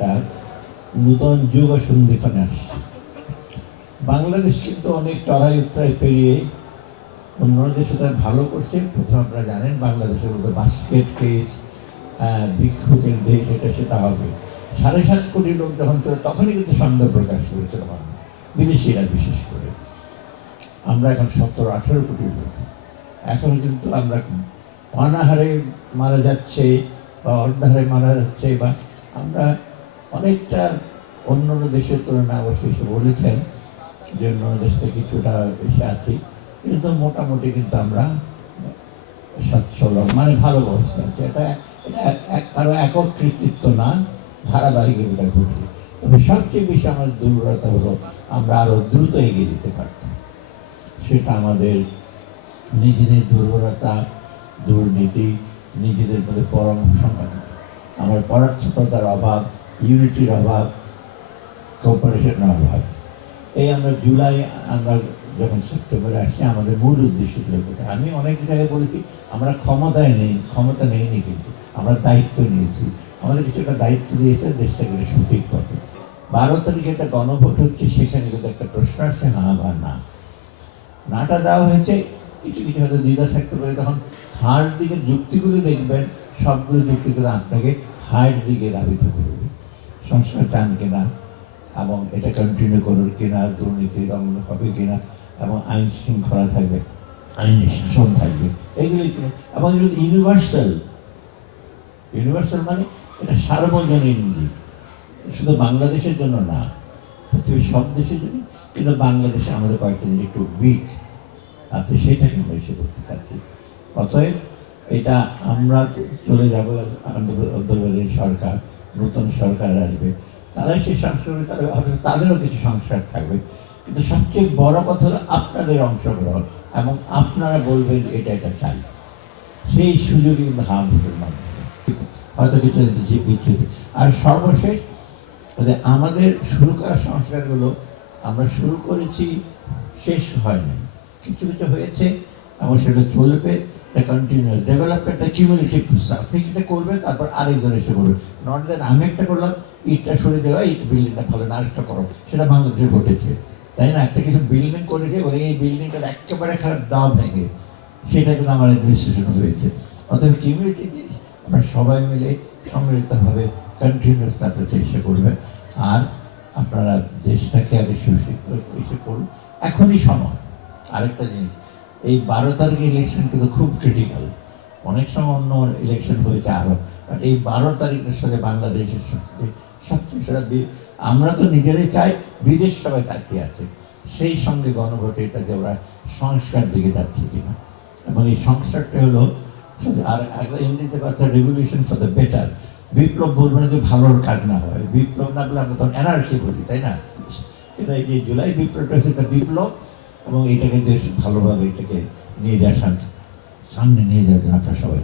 একটা নূতন যুগ সন্ধিক্ষণে আসছে। বাংলাদেশ কিন্তু অনেক চড়াই উত্তরাই পেরিয়ে অন্য দেশে তার ভালো করছে। প্রথম আপনারা জানেন বাংলাদেশের মধ্যে বাস্কেট কেস, ভিক্ষুকের দেশ, এটা সেটা হবে। 7.5 কোটি লোক যখন ছিল তখনই কিন্তু সন্দেহ প্রকাশ করেছিল মানুষ, বিদেশিরা বিশেষ করে। আমরা এখন 17-18 কোটি লোক, এখন কিন্তু আমরা অনাহারে মারা যাচ্ছে বা অর্ধাহারে মারা যাচ্ছে, বা আমরা অনেকটা অন্য দেশের তুলনায় অবশ্যই এসে বলেছেন যে অন্য দেশ থেকে কিছুটা বেশি আছি, কিন্তু মোটামুটি কিন্তু আমরা সচ্ছল মানে ভালো অবস্থা আছে। এটা কারো একক কৃতিত্ব না, ধারাবাহিক এটা ঘটে। তবে সবচেয়ে বেশি আমাদের দুর্বলতা হলো আমরা আরো দ্রুত এগিয়ে দিতে পারতাম। সেটা আমাদের নিজেদের দুর্বলতা, দুর্নীতি, নিজেদের মধ্যে পরামর্শ, আমার পরার্থকতার অভাব, ইউনিটির অভাব, কোঅপারেশনের অভাব। এই আমরা জুলাই, আমরা যখন সেপ্টেম্বরে আসছি আমাদের মূল উদ্দেশ্য ছিল, আমি অনেক জায়গায় বলেছি আমরা ক্ষমতা নেইনি, কিন্তু আমরা দায়িত্ব নিয়েছি। আমাদের কিছুটা দায়িত্ব দিয়েছে দেশটাকে সঠিক পথে। 12 তারিখে একটা গণভোট হচ্ছে, সেখানে কিন্তু একটা প্রশ্ন আসছে, হ্যাঁ বা না। নাটা দেওয়া হয়েছে, কিছু কিছু হয়তো দ্বিধা থাকতে পারে। তখন হার দিকে যুক্তিগুলো দেখবেন, সবগুলো যুক্তিগুলো আপনাকে হার দিকে ধাবিত করবে। সংস্কার চান কিনা, এবং এটা কন্টিনিউ করুন কিনা, দুর্নীতি দমন হবে কিনা, এবং আইন শৃঙ্খলা থাকবে, আইনি শাসন থাকবে, এগুলি। এবং এগুলো ইউনিভার্সাল মানে এটা সার্বজনীন দিক, শুধু বাংলাদেশের জন্য না, পৃথিবীর সব দেশের জন্য। কিন্তু বাংলাদেশে আমাদের কয়েকটা জিনিস একটু উইক আছে, সেটাকে আমরা এসে করতে চাচ্ছি। অতএব এটা আমরা চলে যাবো, অন্তর্বর্তী সরকার, নতুন সরকার আসবে, তারা সেই সংস্কার, তাদেরও কিছু সংস্কার থাকবে। কিন্তু সবচেয়ে বড় কথা হলো আপনাদের অংশগ্রহণ, এবং আপনারা বলবেন এটা এটা চাই। সেই সুযোগই কিন্তু ভোটের মাধ্যমে হয়তো কিছু কিছু। আর সর্বশেষ আমাদের শুরু করা সংস্কারগুলো আমরা শুরু করেছি, শেষ হয়নি, কিছু কিছু হয়েছে এবং সেটা চলবে। কন্টিনিউয়াস ডেভেলপমেন্টটা কিউমুলেটিভ, আপনি সেটা করবে, তারপর আরেকজন এসে করবে। নট দ্যাট আমি একটা করলাম, ইটটা সরিয়ে দেওয়া, ইট বিল্ডিংটা ভালো না, আরেকটা করো। সেটা বাংলাদেশে ঘটেছে, তাই না? একটা কিছু বিল্ডিং করেছে বলে এই বিল্ডিংটা একেবারে খারাপ, দাও ভেঙে, সেটা কিন্তু আমার অ্যাডমিনিস্ট্রেশন হয়েছে। অতএব কিউমুলেটিভ জিনিস আমরা সবাই মিলে সম্মিলিতভাবে কন্টিনিউয়াস তাতে চেষ্টা করবেন। আর আপনারা দেশটাকে আগে সুশিক্ষিত করুন, এখনই সময়। আরেকটা জিনিস, এই 12 তারিখে ইলেকশন কিন্তু খুব ক্রিটিক্যাল। অনেক সময় অন্য ইলেকশন হয়েছে আরো, বাট এই 12 তারিখের সাথে বাংলাদেশের সঙ্গে সবচেয়ে সেটা, আমরা তো নিজেরাই চাই, বিদেশ সবাই তাকিয়ে আছে, সেই সঙ্গে গণভোটে এটাকে ওরা সংস্কার দিকে যাচ্ছে কিনা। এবং এই সংস্কারটা হলো, আর একটা ইংরেজিতে কথা, রেভলিউশন ফর দ্য বেটার। বিপ্লব বলবো না যে ভালোর কাজ না হয়, বিপ্লব না বলে আমরা তখন এনার্জি বলি, তাই না? কিন্তু এই যে জুলাই বিপ্লবটা সেটা বিপ্লব, এবং এটাকে বেশ ভালোভাবে এটাকে নিয়ে যাওয়ার, সামনে নিয়ে যাওয়ার জন্য আপনারা সবাই